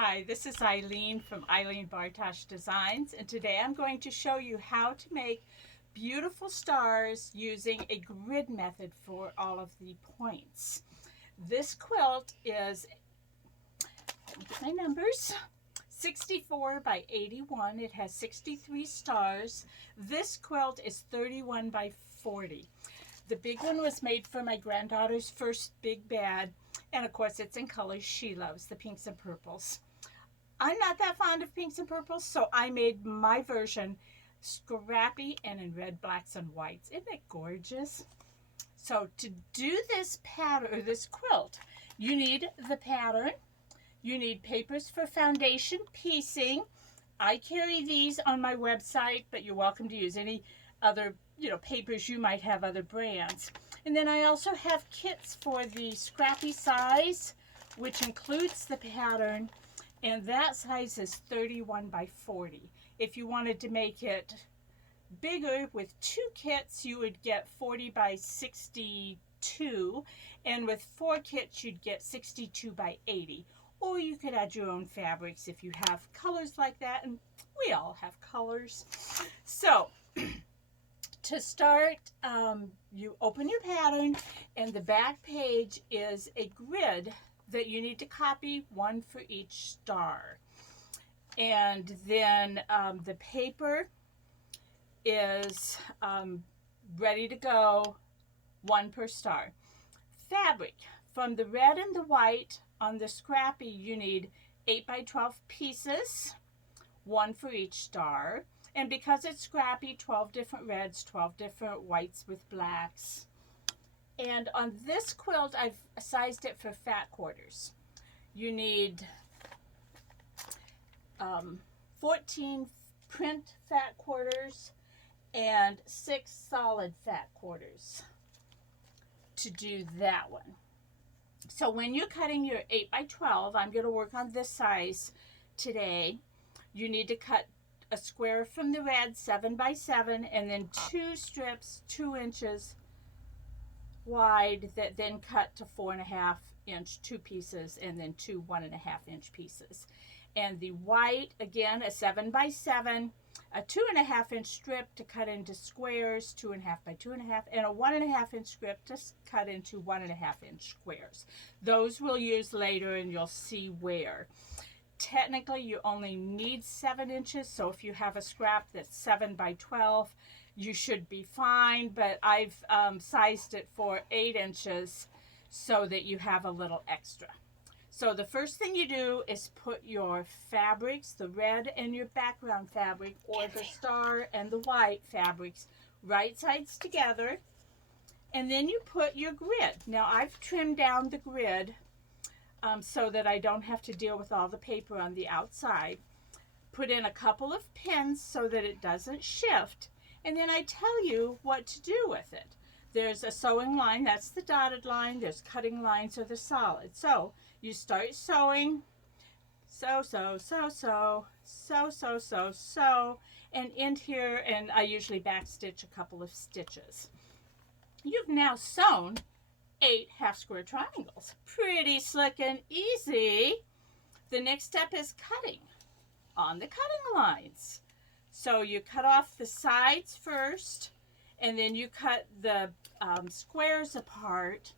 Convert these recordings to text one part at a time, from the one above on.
Hi, this is Ilene from Ilene Bartos Designs, and today I'm going to show you how to make beautiful stars using a grid method for all of the points. This quilt is, let me get my numbers, 64 by 81. It has 63 stars. This quilt is 31 by 40. The big one was made for my granddaughter's first big bed, and of course it's in colors she loves, the pinks and purples. I'm not that fond of pinks and purples, so I made my version scrappy and in red, blacks, and whites. Isn't it gorgeous? So to do this pattern, or this quilt, you need the pattern. You need papers for foundation piecing. I carry these on my website, but you're welcome to use any other papers you might have, other brands. And then I also have kits for the scrappy size, which includes the pattern, and that size is 31 by 40. If you wanted to make it bigger with two kits, you would get 40 by 62, and with four kits you'd get 62 by 80. Or you could add your own fabrics if you have colors like that, and we all have colors. So to start, you open your pattern, and the back page is a grid that you need to copy, one for each star. And then the paper is ready to go, one per star. Fabric, from the red and the white on the scrappy, you need 8 by 12 pieces, one for each star. And because it's scrappy, 12 different reds, 12 different whites with blacks. And on this quilt, I've sized it for fat quarters. You need 14 print fat quarters and 6 solid fat quarters to do that one. So when you're cutting your 8 by 12, I'm going to work on this size today. You need to cut a square from the red, 7 by 7, and then 2 strips 2 inches wide that then cut to 4.5 inch 2 pieces, and then 2 1.5 inch pieces. And the white, again, a 7 by 7, a 2.5 inch strip to cut into squares, 2.5 by 2.5, and a 1.5 inch strip to cut into 1.5 inch squares. Those we'll use later, and you'll see where. Technically, you only need 7 inches, so if you have a scrap that's 7 by 12, you should be fine, but I've sized it for 8 inches so that you have a little extra. So the first thing you do is put your fabrics, the red and your background fabric, or the star and the white fabrics, right sides together, and then you put your grid. Now I've trimmed down the grid so that I don't have to deal with all the paper on the outside. Put in a couple of pins so that it doesn't shift, and then I tell you what to do with it. There's a sewing line, that's the dotted line. There's cutting lines, or the solid. So you start sewing, sew, and end here, and I usually back stitch a couple of stitches. You've now sewn 8 half square triangles. Pretty slick and easy. The next step is cutting on the cutting lines. So you cut off the sides first, and then you cut the squares apart.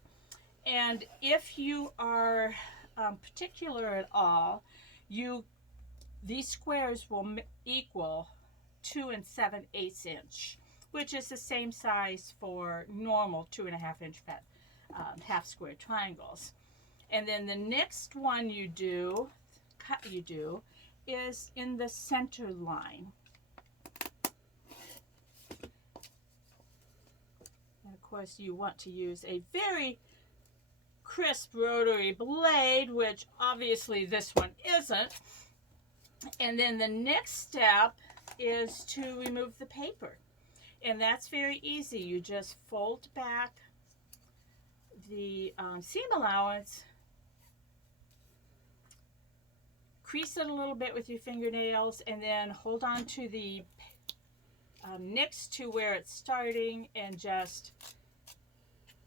And if you are particular at all, these squares will equal 2 7/8 inch, which is the same size for normal 2.5 inch half square triangles. And then the next one you do is in the center line. And of course you want to use a very crisp rotary blade, which obviously this one isn't. And then the next step is to remove the paper, and that's very easy. You just fold back the seam allowance, crease it a little bit with your fingernails, and then hold on to the next to where it's starting, and just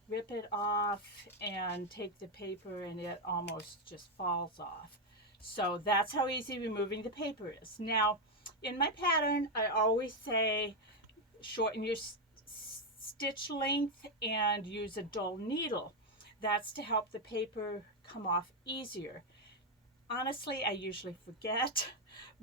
rip it off and take the paper, and it almost just falls off. So that's how easy removing the paper is. Now, in my pattern, I always say shorten your stitch length and use a dull needle. That's to help the paper come off easier. Honestly, I usually forget,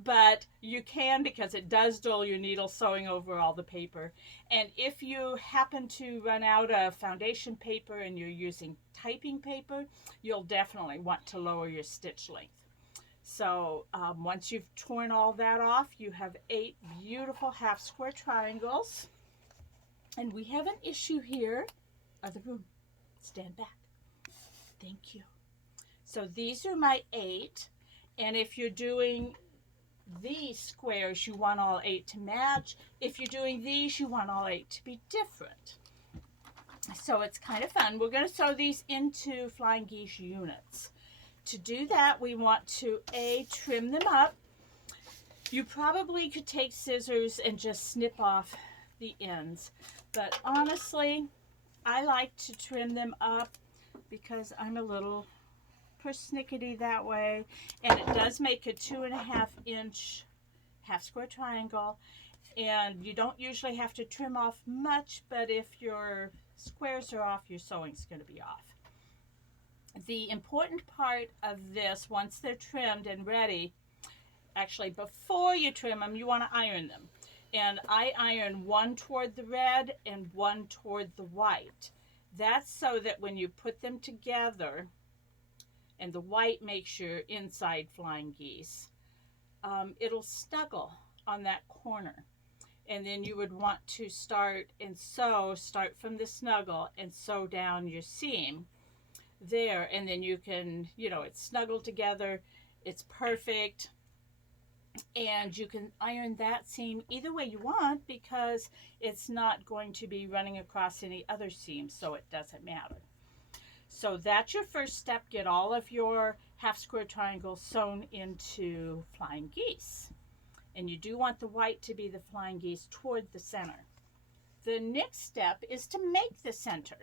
but you can, because it does dull your needle sewing over all the paper. And if you happen to run out of foundation paper and you're using typing paper, you'll definitely want to lower your stitch length. So once you've torn all that off, you have 8 beautiful half square triangles. And we have an issue here. Other room, stand back. Thank you. So these are my 8, and if you're doing these squares, you want all 8 to match. If you're doing these, you want all 8 to be different. So it's kind of fun. We're going to sew these into flying geese units. To do that, we want to trim them up. You probably could take scissors and just snip off the ends, but honestly, I like to trim them up because I'm a little persnickety that way, and it does make a 2.5 inch half square triangle. And you don't usually have to trim off much, but if your squares are off, your sewing's going to be off. The important part of this, once they're trimmed and ready, actually before you trim them, you want to iron them. And I iron one toward the red and one toward the white. That's so that when you put them together, and the white makes your inside flying geese, it'll snuggle on that corner. And then you would want to start from the snuggle and sew down your seam there. And then you can, it's snuggled together, it's perfect. And you can iron that seam either way you want, because it's not going to be running across any other seams, so it doesn't matter. So that's your first step. Get all of your half square triangles sewn into flying geese. And you do want the white to be the flying geese toward the center. The next step is to make the center.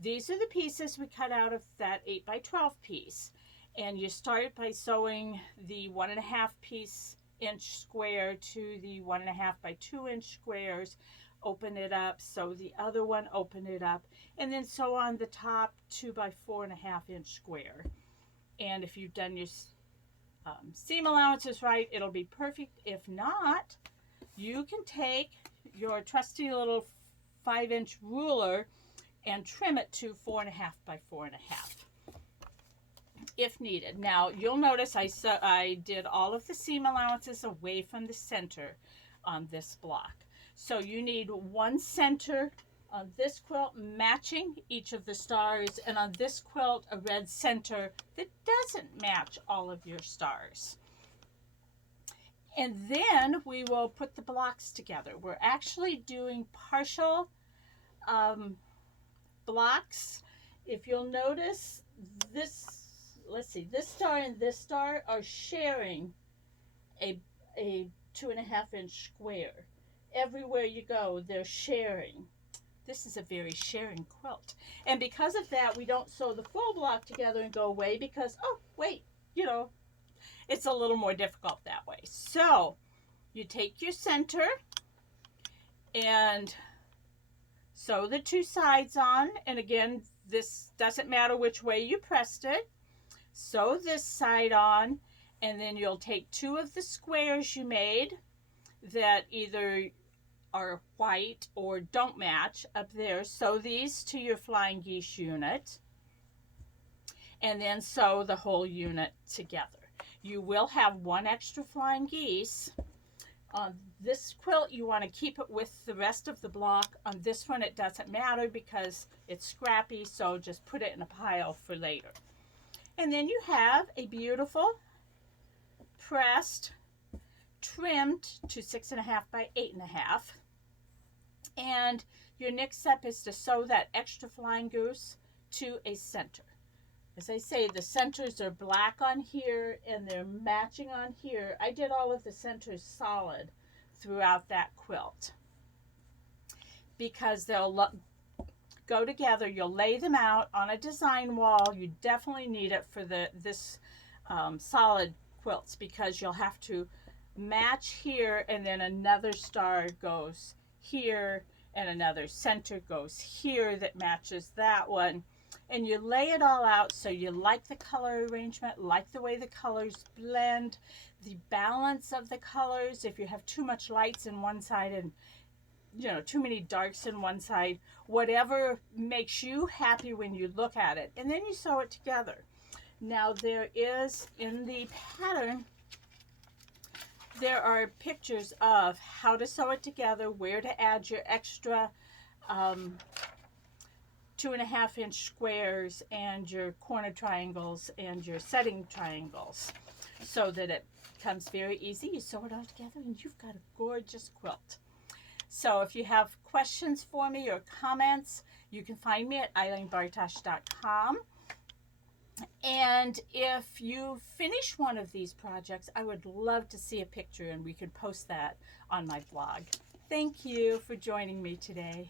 These are the pieces we cut out of that 8 by 12 piece. And you start by sewing the 1.5 inch square to the 1.5 by 2 inch squares. Open it up, sew the other one, open it up, and then sew on the top 2 by 4.5 inch square. And if you've done your seam allowances right, it'll be perfect. If not, you can take your trusty little 5-inch ruler and trim it to 4.5 by 4.5 if needed. Now you'll notice I did all of the seam allowances away from the center on this block. So you need one center on this quilt matching each of the stars, and on this quilt a red center that doesn't match all of your stars. And then we will put the blocks together. We're actually doing partial blocks. If you'll notice, this star and this star are sharing a 2.5 inch square. Everywhere you go, they're sharing. This is a very sharing quilt. And because of that, we don't sew the full block together and go away, because, oh, wait, it's a little more difficult that way. So you take your center and sew the 2 sides on. And again, this doesn't matter which way you pressed it. Sew this side on, and then you'll take 2 of the squares you made that either are white or don't match up there. Sew these to your flying geese unit, and then sew the whole unit together. You will have 1 extra flying geese. On this quilt, you want to keep it with the rest of the block. On this one, it doesn't matter because it's scrappy, so just put it in a pile for later. And then you have a beautiful pressed, trimmed to 6.5 by 8.5. And your next step is to sew that extra flying goose to a center. As I say, the centers are black on here and they're matching on here. I did all of the centers solid throughout that quilt because they'll go together. You'll lay them out on a design wall. You definitely need it for this solid quilts, because you'll have to match here, and then another star goes here, and another center goes here that matches that one. And you lay it all out so you like the color arrangement, like the way the colors blend, the balance of the colors. If you have too much lights in one side and too many darks in one side, whatever makes you happy when you look at it, and then you sew it together. Now there is, in the pattern, there are pictures of how to sew it together, where to add your extra 2.5-inch squares and your corner triangles and your setting triangles, so that it becomes very easy. You sew it all together and you've got a gorgeous quilt. So if you have questions for me or comments, you can find me at ilenebartos.com. And if you finish one of these projects, I would love to see a picture, and we could post that on my blog. Thank you for joining me today.